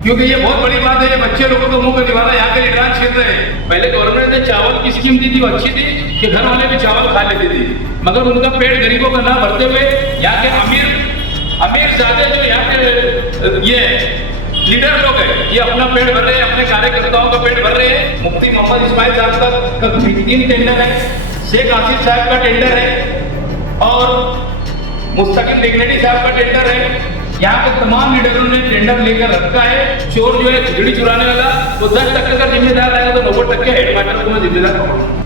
क्योंकि ये बहुत बड़ी बात है, ये बच्चे लोगों को मुंह का निवाला यहाँ के लीडरान छीन रहे हैं। पहले गवर्नमेंट ने चावल की स्कीम दी थी, वो अच्छी थी कि घर वाले भी चावल खा लेते थे, मगर उनका पेट गरीबों का ना भरते हुए यहाँ के अमीर ज्यादा जो यहाँ के ये लीडर लोग हैं, ये अपना पेट भर रहे हैं, अपने कार्यकर्ताओं का पेट भर रहे हैं। मुफ्ती मोहम्मद इस्माइल साहब का 3 टेंडर है, शेख आसिफ साहब का टेंडर है और मुस्तकिम डिग्नेटी साहब का टेंडर है। यहाँ के तमाम लीडरों ने टेंडर लेकर रखा है। चोर जो है खिचड़ी चुराने वाला वो 10% का जिम्मेदार रहेगा, तो 90% हेडमास्टर को मैं जिम्मेदार पकड़ूंगा।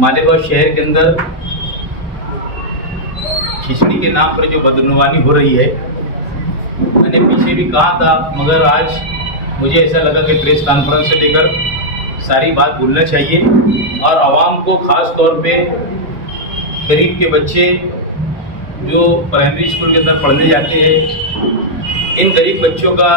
मालेगांव शहर के अंदर खिचड़ी के नाम पर जो बदनवानी हो रही है, मैंने पीछे भी कहा था, मगर आज मुझे ऐसा लगा कि प्रेस कॉन्फ्रेंस से लेकर सारी बात बोलना चाहिए और आवाम को खास तौर पे गरीब के बच्चे जो प्राइमरी स्कूल के अंदर पढ़ने जाते हैं, इन गरीब बच्चों का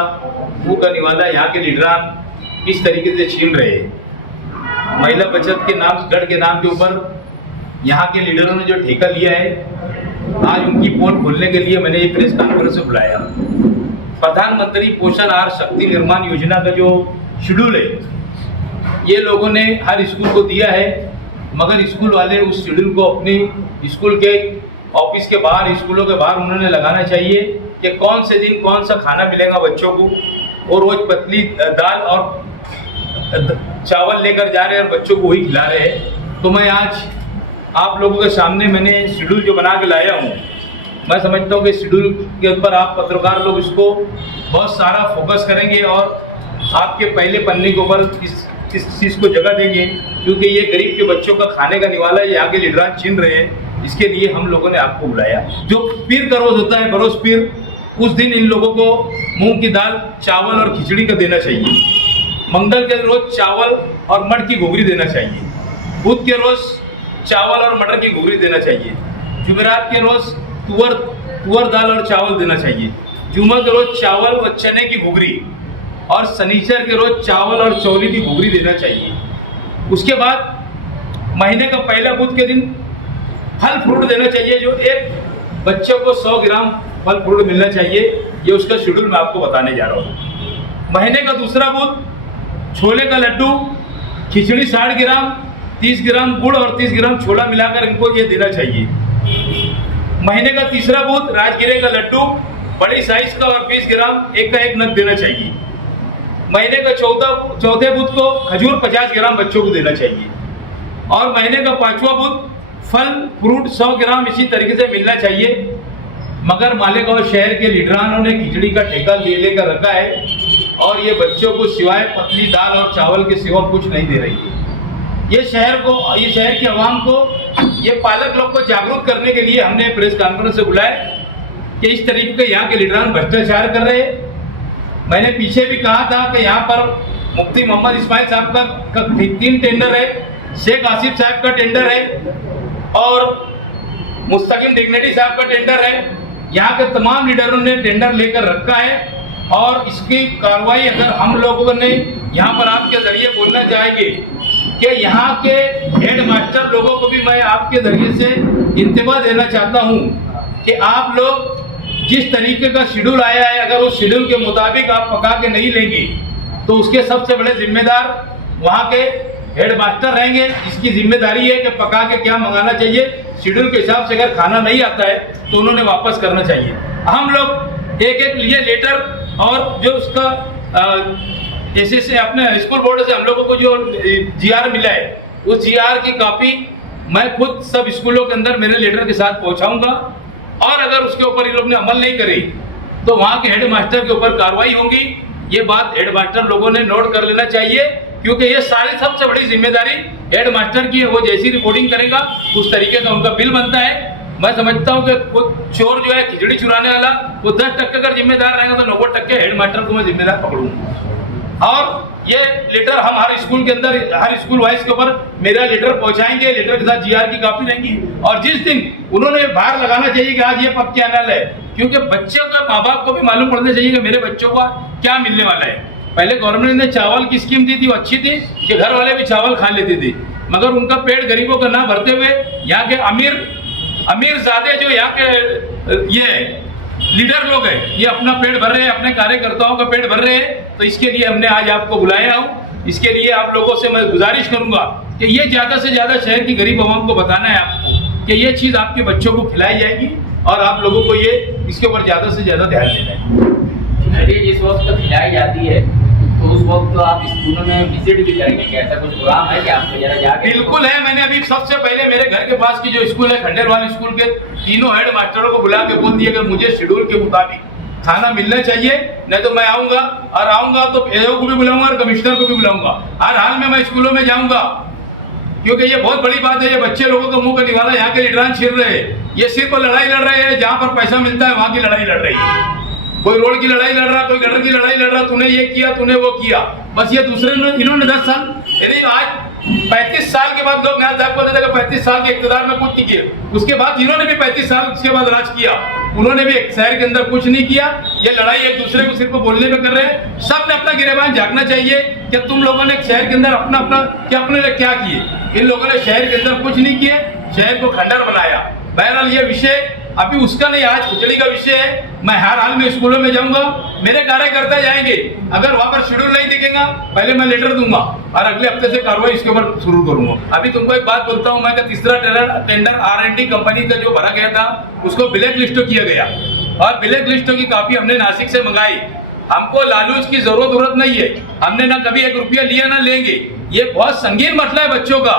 मुंह का निवाला यहाँ के लीडरान इस तरीके से छीन रहे हैं। महिला बचत के नाम, गढ़ के नाम के ऊपर यहाँ के लीडरों ने जो ठेका लिया है, आज उनकी पोल खोलने के लिए मैंने ये प्रेस कॉन्फ्रेंस से बुलाया। प्रधानमंत्री पोषण आहार शक्ति निर्माण योजना का जो शेड्यूल है, ये लोगों ने हर स्कूल को दिया है, मगर स्कूल वाले उस शेड्यूल को अपनी स्कूल के ऑफिस के बाहर, स्कूलों के बाहर उन्होंने लगाना चाहिए कि कौन से दिन कौन सा खाना मिलेगा बच्चों को। और रोज पतली दाल और चावल लेकर जा रहे हैं और बच्चों को वही खिला रहे हैं। तो मैं आज आप लोगों के सामने मैंने शेड्यूल जो बना के लाया हूँ, मैं समझता हूँ कि शेड्यूल के ऊपर आप पत्रकार लोग इसको बहुत सारा फोकस करेंगे और आपके पहले पन्ने के ऊपर इस चीज़ को जगह देंगे, क्योंकि ये गरीब के बच्चों का खाने का निवाला है, यहाँ के लीडरान छीन रहे हैं। इसके लिए हम लोगों ने आपको बुलाया। जो पीर का रोज होता है, बरोज पीर, उस दिन इन लोगों को मूंग की दाल, चावल और खिचड़ी का देना चाहिए। मंगल के रोज चावल और मटर की घुघरी देना चाहिए। बुध के रोज चावल और मटर की घुघरी देना चाहिए। जुमेरात के रोज तुअर दाल और चावल देना चाहिए। जुम्मा के रोज चावल और चने की घुघरी और शनिचर के रोज चावल और चौली की घुघरी देना चाहिए। उसके बाद महीने का पहला बुध के दिन फल फ्रूट देना चाहिए, जो एक बच्चे को 100 ग्राम फल फ्रूट मिलना चाहिए। ये उसका शेड्यूल मैं आपको बताने जा रहा हूँ। महीने का दूसरा बुध छोले का लड्डू, खिचड़ी 60 ग्राम, 30 ग्राम गुड़ और 30 ग्राम छोला मिलाकर इनको ये देना चाहिए। महीने का तीसरा बुध राजगिरे का लड्डू बड़ी साइज का और 20 ग्राम एक का एक नग देना चाहिए। महीने का चौथे बुध को खजूर 50 ग्राम बच्चों को देना चाहिए। और महीने का 5वां बुध फल फ्रूट 100 ग्राम इसी तरीके से मिलना चाहिए। मगर मालेगांव शहर के लीडरानों ने खिचड़ी का ठेका लेकर रखा है और ये बच्चों को सिवाय पतली दाल और चावल के सिवा कुछ नहीं दे रही है। ये शहर के अवाम को, ये पालक लोग को जागरूक करने के लिए हमने प्रेस कॉन्फ्रेंस से बुलाया कि इस तरीके के यहाँ के लीडरान भ्रष्टाचार कर रहे हैं। मैंने पीछे भी कहा था कि यहाँ पर मुफ्ती मोहम्मद इस्माइल साहब का 3 टेंडर है, शेख आसिफ साहब का टेंडर है और मुस्तकिम डिग्नेटी साहब का टेंडर है। यहाँ के तमाम लीडरों ने टेंडर लेकर रखा है और इसकी कार्रवाई अगर हम लोगों ने यहाँ पर आपके जरिए बोलना चाहेंगे कि यहाँ के हेड मास्टर लोगों को भी मैं आपके जरिए से इंतबाह देना चाहता हूँ कि आप लोग जिस तरीके का शेड्यूल आया है, अगर उस शेड्यूल के मुताबिक आप पका के नहीं लेंगे तो उसके सबसे बड़े जिम्मेदार वहाँ के हेड मास्टर रहेंगे। इसकी जिम्मेदारी है कि पका के क्या मंगाना चाहिए। शेड्यूल के हिसाब से अगर खाना नहीं आता है तो उन्होंने वापस करना चाहिए। हम लोग एक लिए लेटर और जो उसका ऐसे अपने स्कूल बोर्ड से हम लोगों को जो GR मिला है, उस GR की कॉपी मैं खुद सब स्कूलों के अंदर मेरे लेटर के साथ पहुंचाऊंगा और अगर उसके ऊपर इन लोग ने अमल नहीं करी तो वहाँ के हेड मास्टर के ऊपर कार्रवाई होगी। ये बात हेड मास्टर लोगों ने नोट कर लेना चाहिए, क्योंकि ये सारी सबसे बड़ी जिम्मेदारी हेड मास्टर की है। वो जैसी रिपोर्टिंग करेगा उस तरीके का उनका बिल बनता है। मैं समझता हूँ कि चोर जो है खिचड़ी चुराने वाला, वो 10% अगर जिम्मेदार रहेगा तो 90% हेड मास्टर को मैं जिम्मेदार पकड़ूंगा। और ये लेटर हम हर स्कूल के अंदर, हर स्कूल वाइज के ऊपर मेरा लेटर पहुंचाएंगे। लेटर के साथ GR की कॉपी रहेंगी और जिस दिन उन्होंने बाहर लगाना चाहिए कि आज ये पक्के अनल है, क्योंकि बच्चों का माँ बाप को भी मालूम पड़ना चाहिए कि मेरे बच्चों का क्या मिलने वाला है। पहले गवर्नमेंट ने चावल की स्कीम दी थी, वो अच्छी थी कि घर वाले भी चावल खा लेते थे, मगर उनका पेट गरीबों का ना भरते हुए यहाँ के अमीर ज्यादा जो यहाँ के ये लीडर लोग हैं, ये अपना पेट भर रहे हैं, अपने कार्यकर्ताओं का पेट भर रहे हैं। तो इसके लिए हमने आज आपको बुलाया हूँ। इसके लिए आप लोगों से मैं गुजारिश करूंगा कि ये ज़्यादा से ज़्यादा शहर की गरीब आवाम को बताना है आपको कि ये चीज़ आपके बच्चों को खिलाई जाएगी और आप लोगों को ये इसके ऊपर ज़्यादा से ज़्यादा ध्यान देना है। जिस वक्त खिलाई जाती है तो उस वक्त तो आप स्कूलों में विजिट भी करेंगे क्या? ऐसा कुछ प्रोग्राम है कि आपको जरा जाके? बिल्कुल है। मैंने अभी सबसे पहले मेरे घर के पास की जो स्कूल है खंडेलवाल स्कूल के तीनों हेड मास्टरों को बुला के बोल दिया कि मुझे शेड्यूल के मुताबिक खाना मिलना चाहिए, नहीं तो मैं आऊंगा और आऊंगा तो एओ को भी बुलाऊंगा और कमिश्नर को भी बुलाऊंगा। हर हाल में मैं स्कूलों में जाऊंगा क्योंकि ये बहुत बड़ी बात है। ये बच्चे लोगों का मुंह का निवाला यहाँ के लीडरान छिड़ रहे हैं। ये सिर्फ लड़ाई लड़ रहे हैं, जहाँ पर पैसा मिलता है वहां की लड़ाई लड़ रही है। कोई रोड की लड़ाई लड़ रहा, कोई गटर की लड़ाई लड़ रहा, तूने ये किया, तूने वो किया। बस ये दूसरे इन्होंने 10 साल यानी आज 35 साल के बाद लोग न्याय आपको देगा 35 साल के इक़्तिदार में कुछ नहीं किए। उसके बाद इन्होंने भी 35 साल उसके बाद राज किया, उन्होंने भी एक शहर के अंदर कुछ नहीं किया। ये लड़ाई एक दूसरे को सिर्फ बोलने में कर रहे हैं। सबने अपना गिरेबान झांकना चाहिए कि तुम लोगों ने शहर के अंदर अपना अपना क्या अपने लिए क्या किए। इन लोगों ने शहर के अंदर कुछ नहीं किए, शहर को खंडर बनाया। बहरहाल ये विषय अभी उसका नहीं, आज खिचड़ी का विषय है। मैं हर हाल में स्कूलों में जाऊंगा, मेरे कार्यकर्ता जाएंगे। अगर वहां पर शेड्यूल नहीं दिखेगा पहले मैं लेटर दूंगा और अगले हफ्ते से कार्रवाई इसके ऊपर शुरू करूंगा। अभी तुमको एक बात बोलता हूं मैं कि तीसरा टेंडर R&D कंपनी का जो भरा गया था उसको ब्लैक लिस्ट किया गया और ब्लैक लिस्ट की कॉपी हमने नासिक से मंगाई। हमको लालूच की जरूरत नहीं है, हमने ना कभी 1 रुपया लिया ना लेंगे। ये बहुत संगीन मसला है बच्चों का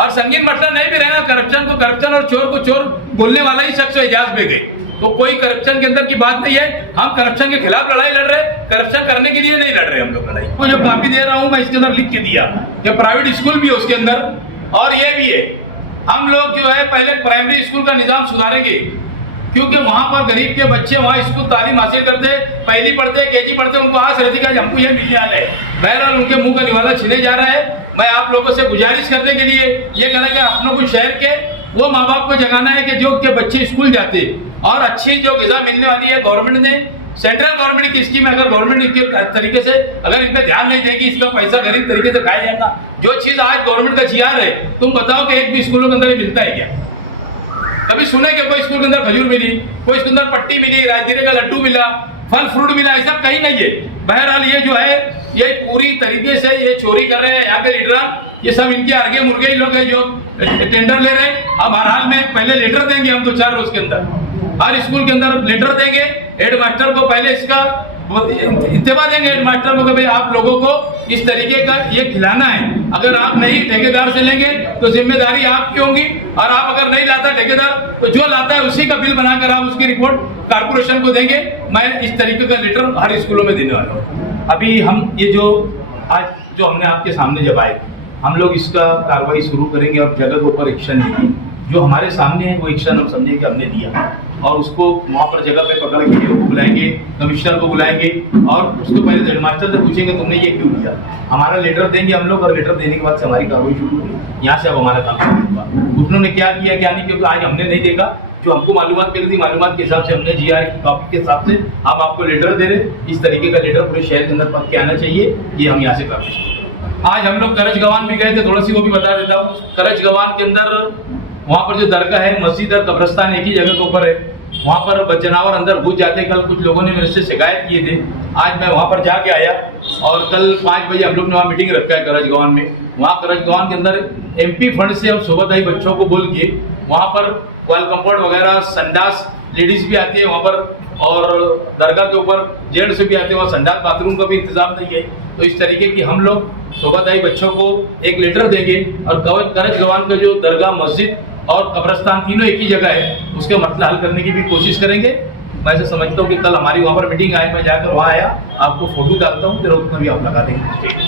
और संगीन मसला नहीं भी रहना। करप्शन को करप्शन और चोर को चोर बोलने वाला ही शख्स एजाज में गए, तो कोई करप्शन के अंदर की बात नहीं है। हम करप्शन के खिलाफ लड़ाई लड़ रहे हैं, करप्शन करने के लिए नहीं लड़ रहे हम लोग लड़ाई। वो जो कॉपी दे रहा हूं मैं इसके अंदर लिख के दिया कि प्राइवेट स्कूल भी है उसके अंदर और ये भी है। हम लोग जो है पहले प्राइमरी स्कूल का निजाम सुधारेंगे क्योंकि वहां पर गरीब के बच्चे वहां स्कूल तालीम हासिल करते, पहली पढ़ते, KG पढ़ते, उनको आस रहती है हमको ये मिलने वाला है। बहरहाल उनके मुंह का निवाला छीने जा रहा है। मैं आप लोगों से गुजारिश करने के लिए ये करेंगे अपनों को शहर के वो माँ बाप को जगाना है कि जो के बच्चे स्कूल जाते और अच्छी जो ग़िज़ा मिलने वाली है गवर्नमेंट ने, सेंट्रल गवर्नमेंट की स्कीम है। अगर गवर्नमेंट इसके तरीके से अगर इन पर ध्यान नहीं देगी, इसका पैसा गरीब तरीके से खाया जाएगा। जो चीज आज गवर्नमेंट का GR है, तुम बताओ कि एक भी स्कूलों के अंदर मिलता है क्या? कभी सुने कि कोई स्कूल के अंदर खजूर मिली, कोई स्कूल के अंदर पट्टी मिली, राजगिरे का लड्डू मिला, फल फ्रूट मिला, ऐसा कहीं नहीं है। बहरहाल ये जो है ये पूरी तरीके से ये चोरी कर रहे हैं यहाँ के लीडर। ये सब इनके आगे मुर्गे ही लोग हैं जो टेंडर ले रहे हैं। अब हर हाल में पहले लेटर देंगे हम 2-4 रोज के अंदर, हर स्कूल के अंदर लेटर देंगे। हेड मास्टर को पहले इसका इत्तेफा देंगे हेड मास्टर को कि भाई आप लोगों को इस तरीके का ये खिलाना है। अगर आप नहीं ठेकेदार से लेंगे तो जिम्मेदारी आपकी होगी और आप अगर नहीं लाता ठेकेदार तो जो लाता है उसी का बिल बनाकर आप उसकी रिपोर्ट कारपोरेशन को देंगे। मैं इस तरीके का लेटर हर स्कूलों में देने वाला हूँ। अभी हम ये जो आज जो हमने आपके सामने जब आए हम लोग इसका कार्रवाई शुरू करेंगे और जगह के ऊपर एक्शन लेंगे। जो हमारे सामने है वो एक्शन हम समझे कि हमने दिया और उसको वहाँ पर जगह पे पकड़ के को बुलाएंगे, कमिश्नर को बुलाएंगे और उसको पहले हेडमास्टर से पूछेंगे तुमने ये क्यों किया। हमारा लेटर देंगे हम लोग और लेटर देने के बाद से हमारी कार्रवाई शुरू होगी। यहाँ से अब हमारा काम शुरू होगा। उन्होंने क्या किया क्या नहीं, क्योंकि आज हमने नहीं देखा, जो हमको मालूमात मिली थी मालूमात के हिसाब से हमने GR की कॉपी के हिसाब से हम आपको लेटर दे रहे। इस तरीके का लेटर पूरे शहर के अंदर पक के आना चाहिए, ये हम यहाँ से कार्रवाई शुरू। आज हम लोग करज गवान भी गए थे, थोड़ा सी वो भी बता देता हूँ। करज गवान के अंदर वहाँ पर जो दरगाह है, मस्जिद और कब्रस्तान एक ही जगह के ऊपर है। वहाँ पर जानवर अंदर घुस जाते। कल कुछ लोगों ने मेरे से शिकायत किए थे, आज मैं वहाँ पर जाके आया और कल 5 बजे हम लोग ने वहाँ मीटिंग रखा है करज गवान में। वहाँ करज गवान के अंदर MP फंड से हम शोभादायी बच्चों को बोल के वहाँ पर वाल कंपाउंड वगैरह, संडास लेडीज भी आती है वहाँ पर और दरगाह के ऊपर जेंट्स भी आते हैं। वहाँ संडास बाथरूम का भी इंतजाम नहीं है। तो इस तरीके की हम लोग शोभादायी बच्चों को एक लेटर देंगे और करज गवान का जो दरगाह, मस्जिद और कब्रस्तान तीनों एक ही जगह है, उसके मसला हल करने की भी कोशिश करेंगे। मैं ऐसे समझता हूँ कि कल हमारी वहाँ पर मीटिंग आई, मैं जाकर वहाँ आया, आपको फोटो डालता हूँ, फिर उतना भी आप लगा देंगे।